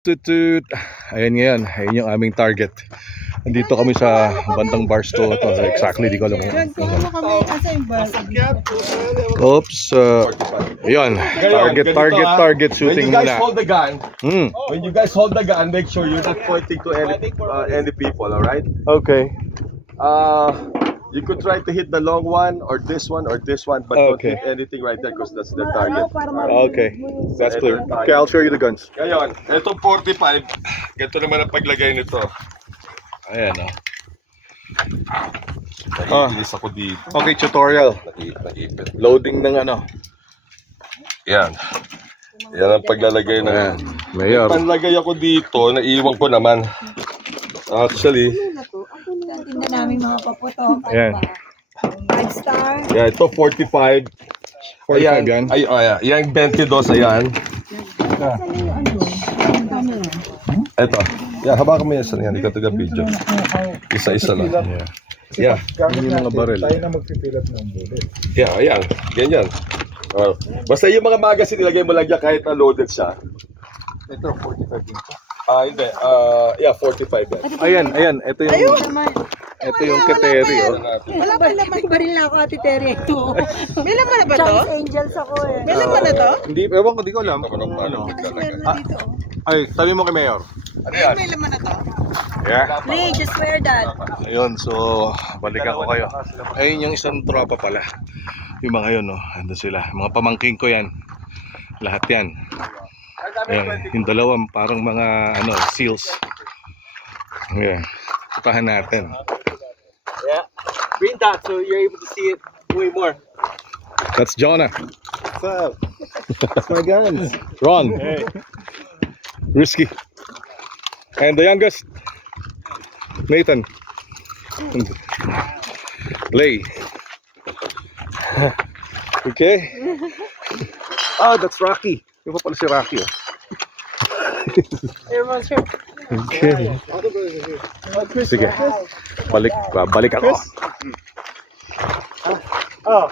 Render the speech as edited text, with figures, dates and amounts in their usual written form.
Tutut. Ayan ngayon, ayun yung aming target. Andito kami sa bandang Barstow. Ito, exactly, di ko alam kung oops, ayun, target shooting When you guys muna. hold the gun, Hmm, when you guys hold the gun, make sure you're not pointing to any people, all right? okay. You could try to hit the long one or this one, but Okay. don't hit anything right there because that's the target. Okay, that's clear. Okay, I'll show you the guns. Ngayon, itong 45, ganito naman ang paglagay nito. Ayan, oh. Naiinis ako dito. Okay, tutorial. Naipit. Loading ng ano. Yan. Yan ang paglalagay ng... Ayan, Mayor. Panlagay ako dito, naiiwan ko naman. Actually, Tingnan namin mga paputok. Ayan. 5 star. yeah, ito 45. 45 yan. Ay, yan 22, ayan. Ito. Yan, habakan mo yan sa yan. Ikaw taga-video. Isa-isa lang. Yeah. Yeah. Yung mga baril. Tayo na magpipilat ng bullet. Yeah, ayan. Ganyan. Basta yung mga magazine, nilagay mo lang dyan kahit na loaded siya. Ito, 45 din pa. Hindi. Yeah, 45 yan. Ayan, ito yung kateri, oh. Wala pa laman. Baril na ako, Ate Tere. Ito. May laman na ba to? Charles Angels ako eh. May laman na to? Hindi, ewan ko, di ko alam. Ano, ano. Meron na dito. Ay, sabi mo kay Mayor. Ano yan? May laman na to? Yeah. Lee, just wear that. Ayun, so balikan ko kayo. Ayun yung isang tropa pala. Yung mga yun, no. Andun sila. Mga pamangking ko yan. Lahat yan. Ayan, yung dalawang parang mga ano, seals. Ayan. Putahan natin. Yeah. Green dot so you're able to see it way more. That's Jonah. What's up? That's my guns. Ron. Risky. And the youngest, Nathan. Lay. Okay. Oh, that's Rocky. Yung pa pala si Rocky. Oh. Okay. Sige. Balik ako. Oh,